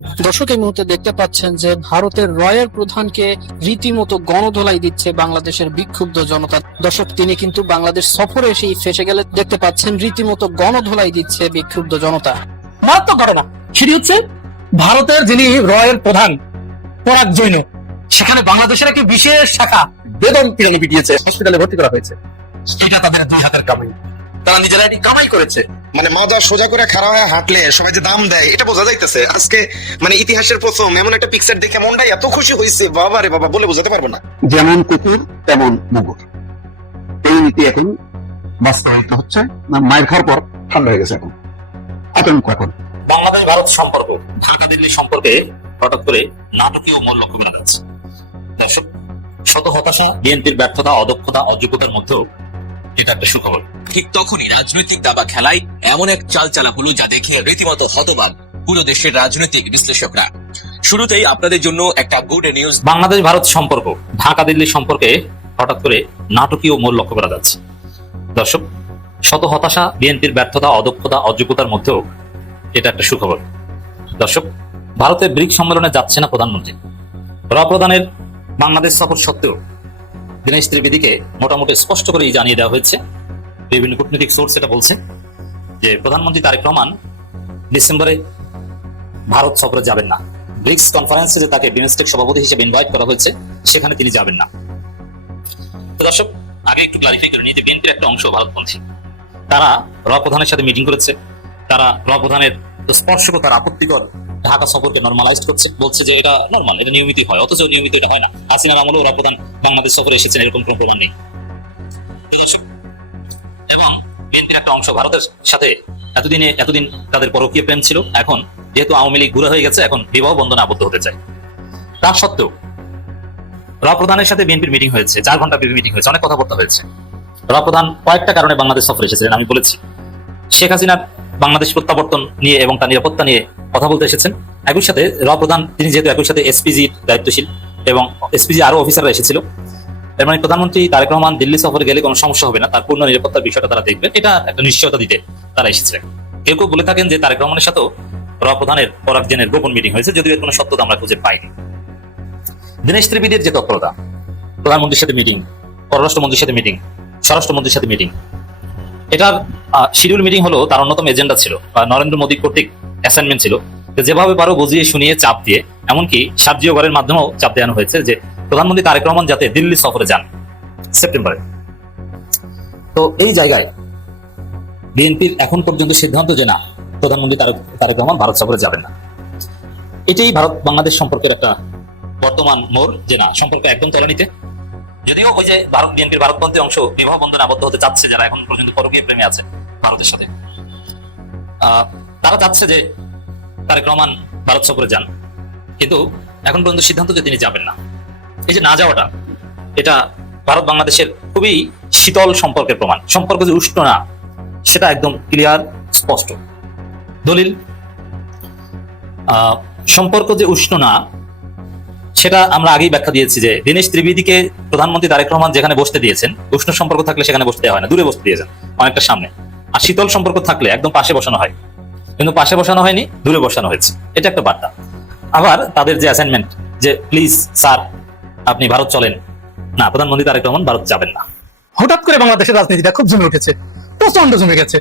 দর্শক এই মুহূর্তে দেখতে পাচ্ছেন যে ভারতের রয়ের প্রধানকে রীতিমতো গণধোলাই দিচ্ছে বাংলাদেশের বিক্ষুব্ধ জনতা। দর্শক তিনি কিন্তু বাংলাদেশ সফরে এসেই ফেসে গেলে দেখতে পাচ্ছেন রীতিমতো গণধোলাই দিচ্ছে বিক্ষুব্ধ জনতা। মারাত্মক ঘটনা। সেটি হচ্ছে ভারতের যিনি রয়ের প্রধান পরাগ জৈন, সেখানে বাংলাদেশের একটি বিশেষ শাখা বেদম পিটানো পিটিয়েছে, হসপিটালে ভর্তি করা হয়েছে। এটা তাদের দুই হাতের কামাই, তারা নিজেরা এটি কামাই করেছে। মানে মজা সোজা করে খাড়া হয়ে হাঁটলে সবাই যে দাম দেয় এটা বোঝা যাইতেছে। আজকে মানে ইতিহাসের প্রথম এমন একটা পিকচার দেখে মনটা এত খুশি হয়েছে, বাবা রে বাবা, বলে বোঝাতে পারবো না। যেমন কুকুর তেমন মুগুর, এই নীতি এখন বাস্তবায়িত হচ্ছে। মায়ের খাওয়ার পর ঠান্ডা হয়ে গেছে এখন আতঙ্ক। এখন বাংলাদেশ ভারত সম্পর্ক, ঢাকা দিল্লি সম্পর্কে হঠাৎ করে নাটকীয় মোড় লক্ষ্য করা যাচ্ছে। দর্শক, শত হতাশা, বিএনপির ব্যর্থতা, অদক্ষতা, অযোগ্যতার মধ্যেও এটা একটা সুখবর। ঠিক তখনই রাজনৈতিক দাবা খেলায় এমন এক চাল চালা হলো যা দেখে রীতিমতো হতবাক পুরো দেশের রাজনৈতিক বিশ্লেষকরা। শুরুতেই আপনাদের জন্য একটা গুড নিউজ। বাংলাদেশ ভারত সম্পর্ক, ঢাকা দিল্লি সম্পর্কে হঠাৎ করে নাটকীয় মোড় লক্ষ্য করা যাচ্ছে। দর্শক, শত হতাশা, বিএনপির ব্যর্থতা, অদক্ষতা, অযোগ্যতার মধ্যেও এটা একটা সুখবর। দর্শক, ভারতের ব্রিক্স সম্মেলনে যাচ্ছে না প্রধানমন্ত্রী। প্রধানের বাংলাদেশ সফর সত্ত্বেও দীনেশ ত্রিবেদীকে মোটামুটি স্পষ্ট করেই জানিয়ে দেওয়া হয়েছে, বিভিন্ন কূটনৈতিক সোর্স এটা বলছে যে প্রধানমন্ত্রী তারেক রহমান ডিসেম্বরে ভারত সফরে যাবেন না। ব্রিক্স কনফারেন্সে যে তাকে বিমস্টেক সভাপতি হিসেবে ইনভাইট করা হয়েছে সেখানে তিনি যাবেন না। তো দর্শক, আগে একটু ক্লারিফাই করে নিই যে বিএনপির একটা অংশ ভারতপন্থী, তারা প্রধানের সাথে মিটিং করেছে। তারা প্রধানের স্পর্শকতার আপত্তিকর ঢাকা সফরকে নর্মালাইজ করছে, বলছে যে এটা নর্মাল, এটা নিয়মিতই হয়, অথচ নিয়মিত এটা হয় না। হাসিনার আমলেও প্রধান বাংলাদেশ সফরে এসেছেন, এরকম কোনো প্রমাণ নেই। এবং বিএনপির একটা অংশ ভারতের সাথে এতদিন তাদের পরকীয় প্রেম ছিল, এখন যেহেতু আওয়ামী লীগ ঘুরে হয়ে গেছে, এখন বিবাহ বন্ধনে আবদ্ধ হতে চায়। তা সত্ত্বেও প্রধানের সাথে বিএনপির মিটিং হয়েছে, 4 ঘন্টা মিটিং হয়েছে, অনেক কথাবার্তা হয়েছে। প্রধান কয়েকটা কারণে বাংলাদেশ সফরে এসেছিলেন, আমি বলেছি। শেখ হাসিনার বাংলাদেশ প্রত্যাবর্তন নিয়ে এবং তার নিরাপত্তা নিয়ে কথা বলতে এসেছেন। একই সাথে প্রধান তিনি যেহেতু একই সাথে এসপিজির দায়িত্বশীল এবং এসপিজি আরো অফিসাররা এসেছিল, এর মানে প্রধানমন্ত্রী তারেক রহমান দিল্লি সফরে গেলে কোনো সমস্যা হবে না, তার পূর্ণ নিরাপত্তার বিষয়টা তারা দেখবেন, এটা একটা নিশ্চয়তা দিতে তারা এসেছিলেন। কেউ কেউ বলে থাকেন যে তারেক রহমানের সাথেও প্রধানের পরাগ জৈনের গোপন মিটিং হয়েছে, যদিও এর কোনো সত্যতা আমরা খুঁজে পাইনি। দীনেশ ত্রিবেদীর যে তৎপরতা, প্রধানমন্ত্রীর সাথে মিটিং, পররাষ্ট্রমন্ত্রীর সাথে মিটিং, স্বরাষ্ট্রমন্ত্রীর সাথে মিটিং, এটার শিডিউল মিটিং হলো তার অন্যতম এজেন্ডা ছিল, নরেন্দ্র মোদী কর্তৃক অ্যাসাইনমেন্ট ছিল। যেভাবে পারো বুঝিয়ে শুনিয়ে চাপ দিয়ে, এমনকি সার্জিও ঘরের মাধ্যমেও চাপ দেওয়ানো হয়েছে যে প্রধানমন্ত্রী তারেক রহমান যাতে দিল্লি সফরে যান সেপ্টেম্বরে। তো এই জায়গায় বিএনপির এখন পর্যন্ত সিদ্ধান্ত যে না, প্রধানমন্ত্রী তারেক রহমান ভারত সফরে যাবেন না। এটাই ভারত বাংলাদেশ সম্পর্কের একটা বর্তমান মোড়, যে না, সম্পর্ক একদম তলানিতে। যদিও ওই যে বিএনপির ভারতপন্থী অংশ বিবাহ বন্ধনে আবদ্ধ হতে চাচ্ছে, যারা এখন পর্যন্ত পরকীয় প্রেমে আছে ভারতের সাথে, তারা চাচ্ছে যে তারেক রহমান ভারত সফরে যান, কিন্তু এখন পর্যন্ত সিদ্ধান্ত যে তিনি যাবেন না। এই যে না যাওয়াটা, এটা ভারত বাংলাদেশের খুবই শীতল সম্পর্কের প্রমাণ। সম্পর্ক যে উষ্ণ না, সেটা একদম ক্লিয়ার, স্পষ্ট দলিল। সম্পর্ক যে উষ্ণ না, সেটা আমরা আগেই ব্যাখ্যা দিয়েছি যে দীনেশ ত্রিবেদীকে প্রধানমন্ত্রী তারেক রহমান যেখানে বসতে দিয়েছেন, উষ্ণ সম্পর্ক থাকলে সেখানে বসতে দেওয়া হয় না, দূরে বসতে দিয়েছেন, অনেকটা সামনে। আর শীতল সম্পর্ক থাকলে একদম পাশে বসানো হয়, কিন্তু পাশে বসানো হয়নি, দূরে বসানো হয়েছে। এটা একটা বার্তা। আবার তাদের যে অ্যাসাইনমেন্ট যে প্লিজ স্যার আপনি ভারত চলেন না, প্রধানমন্ত্রী তারেক রহমান ভারত যাবেন না। হঠাৎ করে বাংলাদেশের রাজনীতিটা খুব জমে উঠেছে, প্রচন্ড জমে গেছে।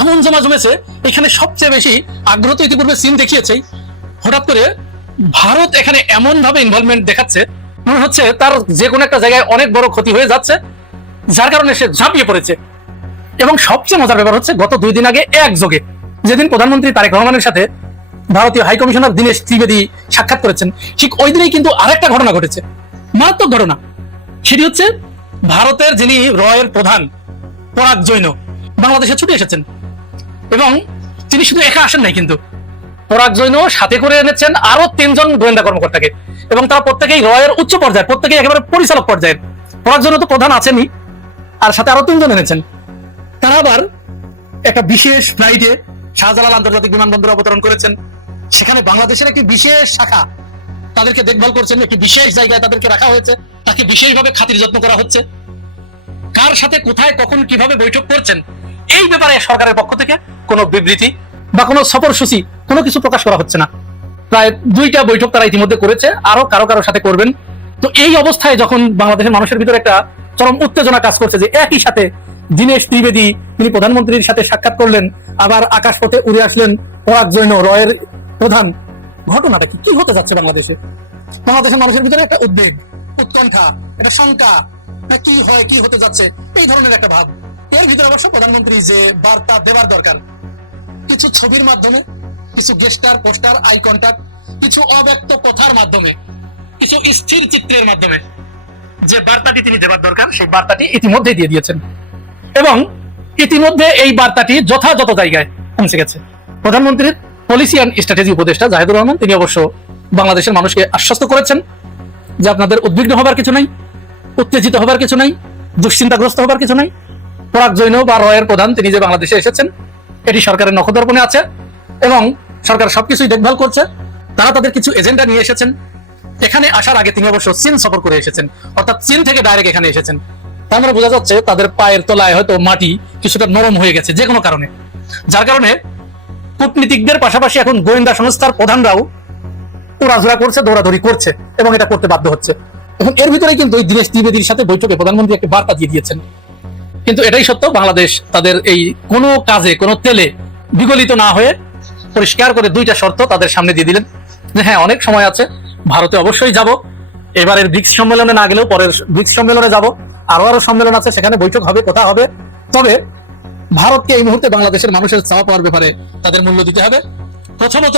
এমন জমেছে, এখানে সবচেয়ে বেশি আগ্রহ তো ইতিপূর্বে চীন দেখিয়েছেই। হঠাৎ করে ভারত এখানে এমন ভাবে ইনভলভমেন্ট দেখাচ্ছে, মনে হচ্ছে তার যে কোনো একটা জায়গায় অনেক বড় ক্ষতি হয়ে যাচ্ছে, যার কারণে সে ঝাঁপিয়ে পড়েছে। এবং সবচেয়ে মজার ব্যাপার হচ্ছে, গত 2 দিন আগে একযোগে যেদিন প্রধানমন্ত্রী তারেক রহমানের সাথে ভারতীয় হাই কমিশনার দীনেশ ত্রিবেদী সাক্ষাৎ করেছেন, ঠিক ওই দিনেই কিন্তু আরেকটা ঘটনা ঘটেছে, মারাত্মক ঘটনা। সেটি হচ্ছে ভারতের যিনি রয়ের প্রধান পরাগ জৈন বাংলাদেশে ছুটে এসেছেন, এবং তিনি শুধু একা আসেন নাই, কিন্তু পরাগ জৈন সাথে করে এনেছেন আরো 3 জন গোয়েন্দা কর্মকর্তাকে, এবং তারা প্রত্যেকেই রয়ের উচ্চ পর্যায়ের, প্রত্যেকেই একেবারে পরিচালক পর্যায়ের। পরাগ জৈন তো প্রধান আছেনই, আর সাথে আরো 3 জন এনেছেন। তারা আবার একটা বিশেষ ফ্লাইটে শাহজালাল আন্তর্জাতিক বিমানবন্দরে অবতরণ করেছেন। সেখানে বাংলাদেশের একটি বিশেষ শাখা তাদেরকে দেখভাল করছেন, একটি বিশেষ জায়গায় তাদেরকে রাখা হয়েছে, তাকে বিশেষভাবে খাতির যত্ন করা হচ্ছে। কার সাথে কোথায় কখন কিভাবে বৈঠক করছেন, এই ব্যাপারে সরকারের পক্ষ থেকে কোনো বিবৃতি বা কোনো সফরসূচি কোনো কিছু প্রকাশ করা হচ্ছে না। প্রায় 2টা বৈঠক তারা ইতিমধ্যে করেছে, আরো কারো কারো সাথে করবেন। তো এই অবস্থায় যখন বাংলাদেশের মানুষের ভিতরে একটা চরম উত্তেজনা কাজ করছে যে একই সাথে দীনেশ ত্রিবেদী তিনি প্রধানমন্ত্রীর সাথে সাক্ষাৎ করলেন, আবার আকাশপথে উড়ে আসলেন পরাগ জৈন রয়ের প্রধান, ঘটনাটা কি হতে যাচ্ছে বাংলাদেশে? বাংলাদেশের মানুষের ভিতরে একটা উদ্বেগ, উৎকণ্ঠা, একটা শঙ্কা, কি হয়, কি হতে যাচ্ছে, এই ধরনের একটা ভাব। এর ভিতরে অবশ্য প্রধানমন্ত্রী যে বার্তা দেওয়ার দরকার, কিছু ছবির মাধ্যমে, কিছু গেস্টার, পোস্টার, আই কন্টাক্ট, কিছু অব্যক্ত কথার মাধ্যমে, কিছু স্থির চিত্রের মাধ্যমে যে বার্তাটি তিনি দেওয়ার দরকার সেই বার্তাটি ইতিমধ্যে দিয়ে দিয়েছেন, এবং ইতিমধ্যে এই বার্তাটি যথাযথ জায়গায় পৌঁছে গেছে। প্রধানমন্ত্রীর পলিসি অ্যান্ড স্ট্র্যাটেজি উপদেষ্টা জাহিদুর রহমান তিনি অবশ্য বাংলাদেশের মানুষকে আশ্বস্ত করেছেন যে আপনাদের উদ্বিগ্ন হবার কিছু নাই, উত্তেজিত হবার কিছু নাই, দুশ্চিন্তাগ্রস্ত হবার কিছু নাই। পরাগ জৈন বা রয়ের প্রধান তিনি যে বাংলাদেশে এসেছেন এটি সরকারের নখদর্পণে আছে এবং সরকার সবকিছুই দেখভাল করছে। তারা তাদের কিছু এজেন্ডা নিয়ে এসেছেন। এখানে আসার আগে তিনি অবশ্য চীন সফর করে এসেছেন, অর্থাৎ চীন থেকে ডাইরেক্ট এখানে এসেছেন। তার মানে বোঝা যাচ্ছে তাদের পায়ের তলায় হয়তো মাটি কিছুটা নরম হয়ে গেছে যে কোনো কারণে, যার কারণে কূটনীতিকদের পাশাপাশি এখন গোয়েন্দা সংস্থার প্রধানরাও উড়াধুরা করছে, দৌড়াদৌড়ি করছে এবং এটা করতে বাধ্য হচ্ছে। এখন এর ভিতরে কিন্তু ওই দীনেশ ত্রিবেদীর সাথে বৈঠকে প্রধানমন্ত্রী একটা বার্তা দিয়ে দিয়েছেন, কিন্তু এটাই সত্য, বাংলাদেশ তাদের এই কোনো কাজে কোনো তেলে বিগলিত না হয়ে পরিষ্কার করে 2টা শর্ত তাদের সামনে দিয়ে দিলেন যে হ্যাঁ অনেক সময় আছে, ভারতে অবশ্যই যাব, এবারের ব্রিক্স সম্মেলনে না গেলেও পরের ব্রিক্স সম্মেলনে যাব, আরো সম্মেলন আছে, সেখানে বৈঠক হবে, কথা হবে। তবে ভারতকে এই মুহূর্তে বাংলাদেশের মানুষের চাওয়া পাওয়ার ব্যাপারে তাদের মূল্য দিতে হবে। প্রথমত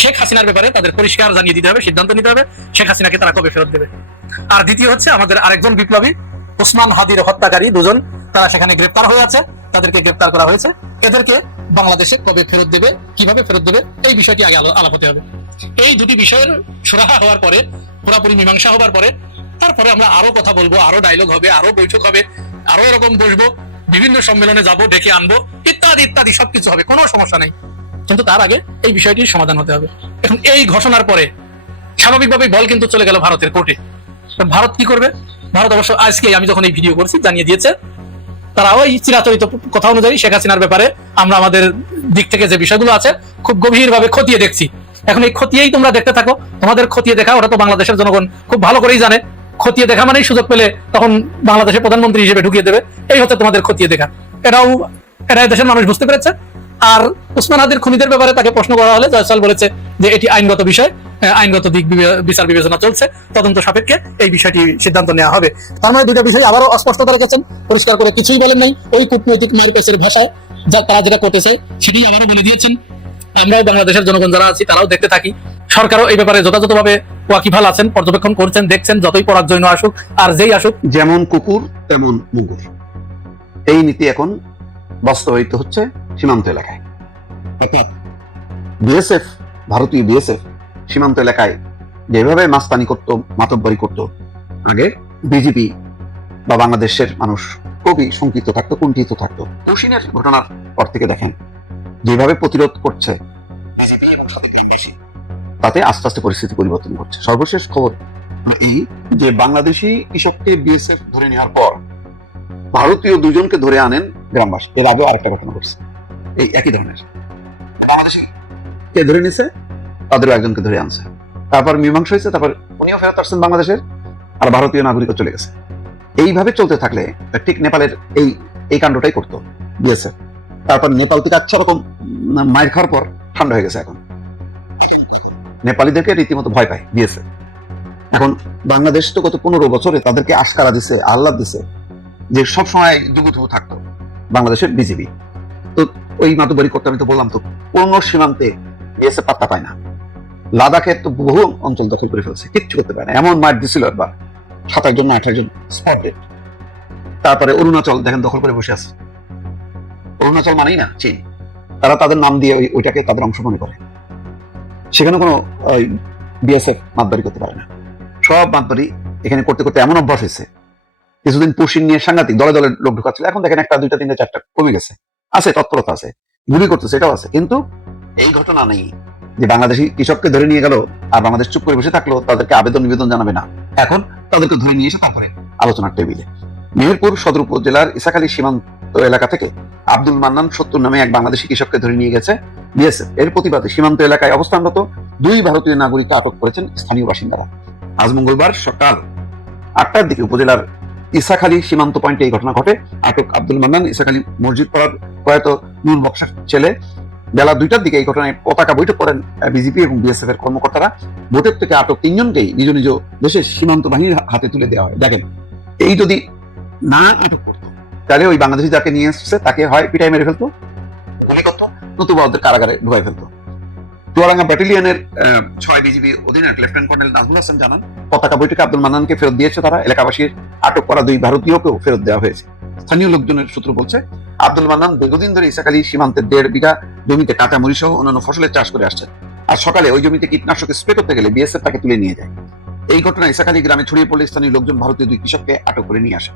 শেখ হাসিনার ব্যাপারে তাদের পরিষ্কার জানিয়ে দিতে হবে, সিদ্ধান্ত নিতে হবে শেখ হাসিনাকে তারা কবে ফেরত দেবে। আর দ্বিতীয় হচ্ছে আমাদের আরেকজন বিপ্লবী ওসমান হাদির হত্যাকারী 2 জন তারা সেখানে গ্রেপ্তার হয়ে আছে, তাদেরকে গ্রেপ্তার করা হয়েছে, এদেরকে বাংলাদেশে কবে ফেরত দেবে, কিভাবে ফেরত দেবে, এই বিষয়টি আগে আলাপ হতে হবে। এই 2টি বিষয়ের সুরাহা হওয়ার পরে, পুরোপুরি মীমাংসা হওয়ার পরে তারপরে আমরা আরো কথা বলবো, আরো ডায়লগ হবে, আরো বৈঠক হবে, আরো এরকম বসবো, বিভিন্ন সম্মেলনে যাব, ডেকে আনবো, ইত্যাদি ইত্যাদি সবকিছু হবে, কোনো সমস্যা নেই। কিন্তু তার আগে এই বিষয়টির সমাধান হতে হবে। এখন এই ঘোষণার পরে স্বাভাবিকভাবেই বল কিন্তু চলে গেল ভারতের কোর্টে। ভারত কি করবে? ভারত অবশ্য আজকে আমি যখন এই ভিডিও করছি জানিয়ে দিয়েছে তারা ওই চিরাচরিত কথা অনুযায়ী শেখ হাসিনার ব্যাপারে আমরা আমাদের দিক থেকে যে বিষয়গুলো আছে খুব গভীরভাবে খতিয়ে দেখছি। এখন এই খতিয়েই তোমরা দেখতে থাকো, তোমাদের খতিয়ে দেখা ওটা তো বাংলাদেশের জনগণ খুব ভালো করেই জানে। খতিয়ে দেখা মানেই সুযোগ পেলে তখন বাংলাদেশের প্রধানমন্ত্রী হিসেবে ঢুকিয়ে দেবে, এই হচ্ছে তোমাদের খতিয়ে দেখা। এটাই দেশের মানুষ বুঝতে পেরেছে। আর ওসমান হাদির খুনিদের ব্যাপারে তাকে প্রশ্ন করা হলে জয়সাল বলেছে যে এটি আইনগত বিষয়, আইনগত দিক বিচার বিবেচনা চলছে, তদন্ত সাপেক্ষে এই বিষয়টি সিদ্ধান্ত নেওয়া হবে। তার মানে 2টা বিষয় আবারও অস্পষ্টতা রেখেছেন, পরিষ্কার করে কিছুই বলেন নাই, ওই কূটনৈতিক মারপেচের ভাষায় তারা যেটা করতেছে সেটি আবারও বলে দিয়েছেন। আমরাও বাংলাদেশের জনগণ যারা আছি তারাও দেখতে থাকি, সরকারও এই ব্যাপারে যথাযথভাবে ওয়াকিবহাল আছেন, পর্যবেক্ষণ করছেন, দেখছেন, যতই পরাগ জৈন আসুক আর যেই আসুক। যেমন কুকুর তেমন মুগুর, এই নীতি এখন বাস্তবায়িত হচ্ছে সীমান্ত এলাকায়। অর্থাৎ বিএসএফ, ভারতীয় বিএসএফ সীমান্ত এলাকায় যেভাবে মাস্তানি করতো, মাতব্বরি করতো, আগে বিজেপি বা বাংলাদেশের মানুষ খুবই শঙ্কিত থাকতো, কুণ্ঠিত থাকতো। কৌশিনের ঘটনার পর থেকে দেখেন যেভাবে প্রতিরোধ করছে বিজেপি এবং বেশি, তাতে আস্তে আস্তে পরিস্থিতি পরিবর্তন করছে। সর্বশেষ খবর এই যে বাংলাদেশি কৃষককে বিএসএফ ধরে নেওয়ার পর ভারতীয় 2 জনকে ধরে আনেন গ্রামবাসী। এর আগেও আরেকটা ঘটনা ঘটছে এই একই ধরনের, বাংলাদেশি কে ধরে নিছে, তাদেরও একজনকে ধরে আনছে, তারপর মীমাংসা হয়েছে, তারপর উনিও ফেরত আসছেন বাংলাদেশের, আর ভারতীয় নাগরিকও চলে গেছে। এইভাবে চলতে থাকলে ঠিক নেপালের এই কাণ্ডটাই করতো বিএসএফ। তারপর নেপাল থেকে আচ্ছা রকম মাইর খাওয়ার পর ঠান্ডা হয়ে গেছে। এখন নেপালিদেরকে রীতিমতো ভয় পায় বিএসএফ। এখন বাংলাদেশ তো গত 15 বছরে তাদেরকে আশকারা দিছে, আহ্লাদ দিছে যে সবসময় দুগুধু থাকতো বাংলাদেশের বিজেপি। তো ওই মাতব্বরি করতে আমি তো বললাম তো, কোন সীমান্তে বিএসএফ পাত্তা পায় না। লাদাখের তো বহু অঞ্চল দখল করে ফেলছে, কিচ্ছু করতে পারে না, এমন মার দিছিল একবার 27 জন না 28 জন স্পট ডেড। তারপরে অরুণাচল দেখেন দখল করে বসে আছে। অরুণাচল মানেই না চীন, তারা তাদের নাম দিয়ে ওইটাকে তাদের অংশ মনে করে। সেখানে কোনো বিএসএফ মাতবাড়ি করতে পারে না। সব মাতবাড়ি এখানে করতে করতে এমন অভ্যাস হয়েছে, কিছুদিন পুশিং নিয়ে সাংঘাতিক দলে দলে লোক ঢুকাচ্ছিল, এখন দেখেন 1, 2, 3, 4 কমে গেছে। আছে তৎপরতা, আছে গুলি করতেছে, এটাও আছে। কিন্তু এই ঘটনা নেই যে বাংলাদেশি কৃষককে ধরে নিয়ে গেল আর বাংলাদেশ চুপ করে বসে থাকলো, তাদেরকে আবেদন নিবেদন জানাবে না। এখন তাদেরকে ধরে নিয়ে এসে তারপরে আলোচনার টেবিলে মেহেরপুর সদর উপজেলার ইসাখালী সীমান্ত এলাকা থেকে আব্দুল মান্নান 70 নামে এক বাংলাদেশি কৃষককে ধরে নিয়ে গেছে বিএসএফ এর প্রতিবাদে সীমান্ত এলাকায় অবস্থানরত 2 ভারতীয় নাগরিককে আটক করেছেন স্থানীয় বাসিন্দারা। আজ মঙ্গলবার সকাল 8টার দিকে উপজেলার ইসাখালী সীমান্ত পয়েন্টে এই ঘটনা ঘটে। আটক আব্দুল মান্নান ইসাখালী মসজিদ পাড়ার প্রয়াত নূর বক্সার ছেলে। বেলা 2টার দিকে এই ঘটনায় পতাকা বৈঠক করেন বিজেপি এবং বিএসএফ এর কর্মকর্তারা। ভোটের থেকে আটক 3 জনকেই নিজ নিজ দেশের সীমান্ত বাহিনীর হাতে তুলে দেওয়া হয়। দেখেন, এই যদি না আটক করতো তাহলে ওই বাংলাদেশি যাকে নিয়ে এসছে তাকে হয় পিটাই মেরে ফেলতো, গুলি করতো, নতুবা ওদের কারাগারে ঢুকাই ফেলতো। চুয়াডাঙ্গা ব্যাটালিয়নের 6 বিজিবি অধিনায়ক লেফটেন্যান্ট কর্নেল নাজমুল হাসান জানান, পতাকা বৈঠকে আব্দুল মান্নানকে ফেরত দিয়েছে তারা। এলাকাবাসীর আটক করা 2 ভারতীয়কেও ফেরত দেওয়া হয়েছে। স্থানীয় লোকজনের সূত্র বলছে, আব্দুল মান্নান দীর্ঘদিন ধরে ইসাখালী সীমান্তের 1.5 বিঘা জমিতে কাঁচা মরিচ সহ অন্যান্য ফসলের চাষ করে আসছেন। আর সকালে ওই জমিতে কীটনাশক স্প্রে করতে গেলে বিএসএফ তাকে তুলে নিয়ে যায়। এই ঘটনায় ইসাখালী গ্রামে ছড়িয়ে পড়লে স্থানীয় লোকজন ভারতীয় 2 কৃষককে আটক করে নিয়ে আসে।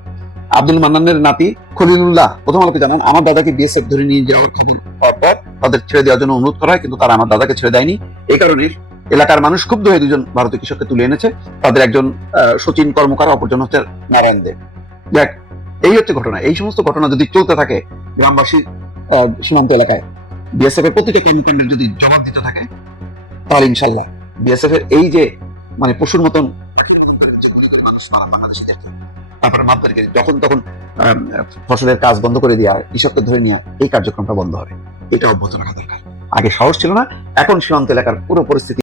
আব্দুল মান্নানের নাতি খলিলুল্লাহ প্রথম আলোকে জানান, আমার দাদাকে বিএসএফ ধরে নিয়ে যাওয়ার খবর পাওয়ার পর তাদের ছেড়ে দেওয়ার জন্য অনুরোধ করা হয়, কিন্তু তারা আমার দাদাকে ছেড়ে দেয়নি। এই কারণে এলাকার মানুষ ক্ষুব্ধ হয়ে 2 জন ভারতীয় কৃষককে তুলে এনেছে। তাদের একজন সচিন কর্মকার, অপরজন হচ্ছে নারায়ণ দেব। দেখ, এই হচ্ছে ঘটনা। এই সমস্ত ঘটনা যদি চলতে থাকে গ্রামবাসী সীমান্ত এলাকায় বিএসএফ এর প্রতিটা কর্মকাণ্ডের যদি জবাব দিতে থাকে, তাহলে ইনশাল্লাহ বিএসএফ এর এই যে মানে পশুর মতন তারপরে মাপদারকে যখন তখন ফসলের কাজ বন্ধ করে দেওয়া, কৃষককে ধরে নেওয়া, এই কার্যক্রমটা বন্ধ হবে। এটা অব্যাহত রাখা দরকার। আগে সাহস ছিল না, এখন সীমান্ত এলাকার পুরো পরিস্থিতি